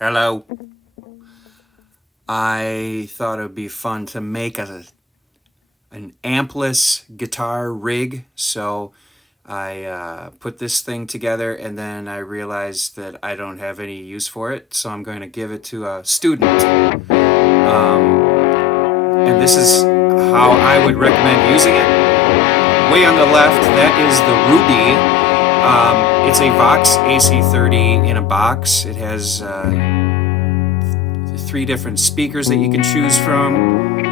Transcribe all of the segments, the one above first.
Hello. I thought it would be fun to make an Ampless guitar rig, so I put this thing together and then I realized that I don't have any use for it, so I'm going to give it to a student. And this is how I would recommend using it. Way on the left, that is the Ruby. It's a Vox AC30 in a box. It has 3 different speakers that you can choose from.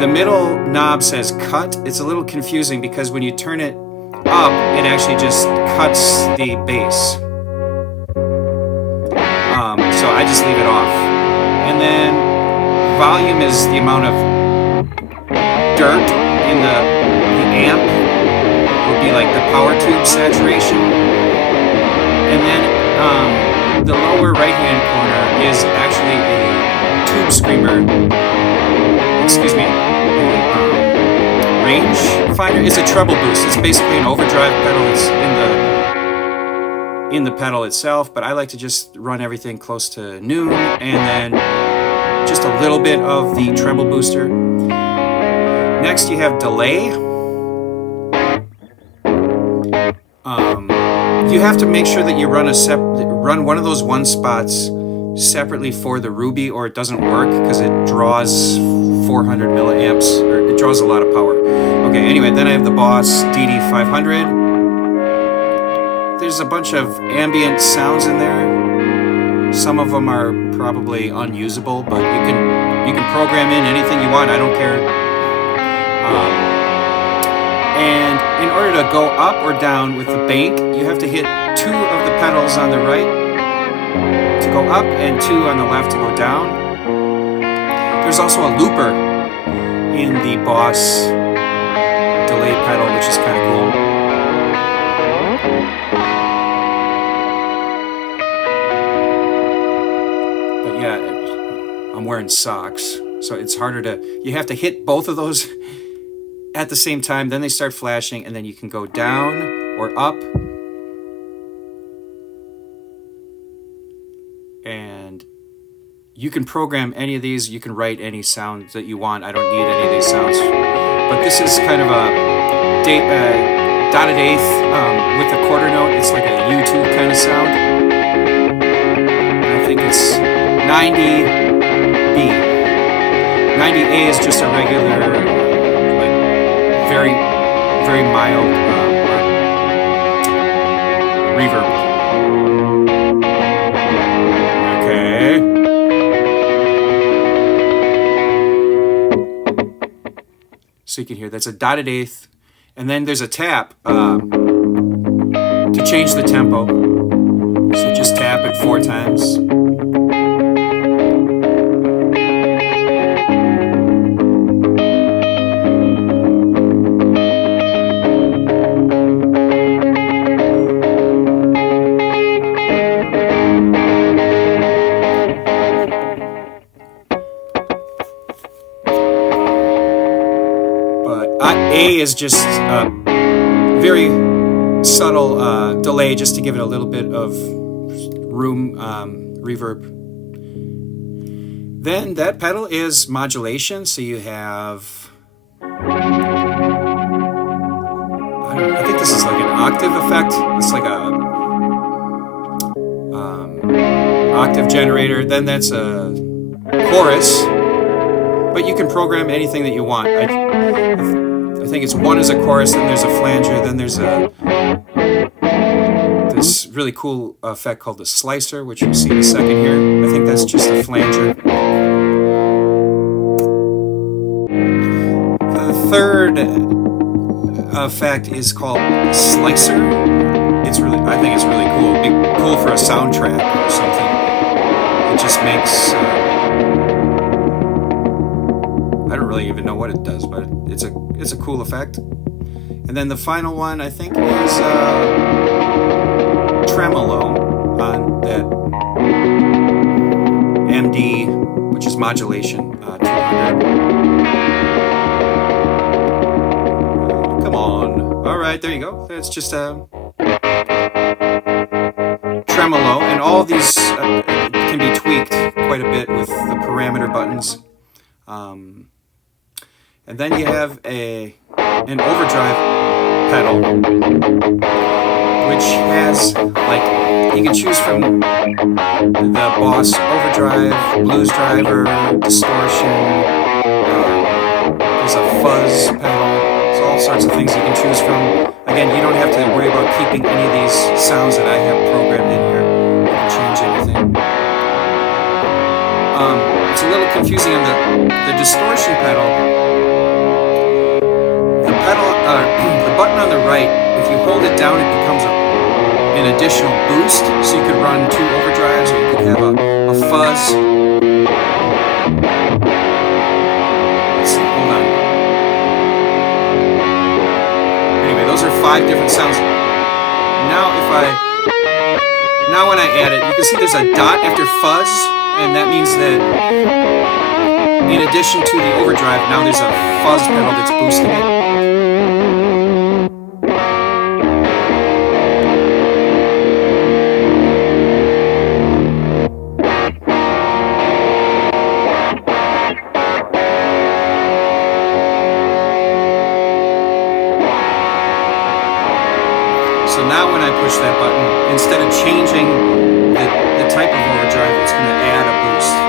The middle knob says cut. It's a little confusing because when you turn it up, it actually just cuts the bass. So I just leave it off. And then volume is the amount of dirt in the amp. It would be like the power tube saturation. And then the lower right-hand corner is actually a tube screamer. Excuse me. Range finder is a treble boost. It's basically an overdrive pedal. It's in the pedal itself, but I like to just run everything close to noon and then just a little bit of the treble booster. Next, you have delay. You have to make sure that you run one of those one spots separately for the Ruby, or it doesn't work because it draws 400 milliamps, or it draws a lot of power. Okay, anyway, then I have the Boss DD-500. There's a bunch of ambient sounds in there. Some of them are probably unusable, but you can program in anything you want. I don't care. And in order to go up or down with the bank, you have to hit 2 of the pedals on the right to go up and 2 on the left to go down. There's also a looper in the Boss delay pedal, which is kind of cool. But yeah, I'm wearing socks, so it's harder to... You have to hit both of those at the same time, then they start flashing, and then you can go down or up. And you can program any of these. You can write any sound that you want. I don't need any of these sounds. But this is kind of a dotted eighth with a quarter note. It's like a U2 kind of sound. I think it's 90B. 90A is just a regular... very, very mild reverb. Okay. So you can hear that's a dotted eighth, and then there's a tap to change the tempo. So just tap it 4 times. A is just a very subtle delay just to give it a little bit of room reverb. Then that pedal is modulation, so you have... I think this is like an octave effect. It's like a octave generator. Then that's a chorus, but you can program anything that you want. I think it's 1 is a chorus, then there's a flanger, then there's this really cool effect called the slicer, which you'll see in a second here. I think that's just a flanger. The third effect is called slicer. I think it's really cool. It'd be cool for a soundtrack or something. It just makes... I don't really even know what it does, but it's a cool effect. And then the final one, I think, is tremolo on that MD, which is modulation 200. Come on. All right, there you go. It's just a tremolo, and all these can be And then you have an overdrive pedal, which has, like, you can choose from the Boss overdrive, blues driver, distortion, there's a fuzz pedal, there's all sorts of things you can choose from. Again, you don't have to worry about keeping any of these sounds that I have programmed in here. You can change anything. It's a little confusing on the distortion pedal. The button on the right, if you hold it down, it becomes an additional boost. So you could run 2 overdrives, or you could have a fuzz. Let's see, hold on. Anyway, those are 5 different sounds. Now when I add it, you can see there's a dot after fuzz, and that means that in addition to the overdrive, now there's a fuzz pedal that's boosting it. So now when I push that button, instead of changing the type of overdrive, it's going to add a boost.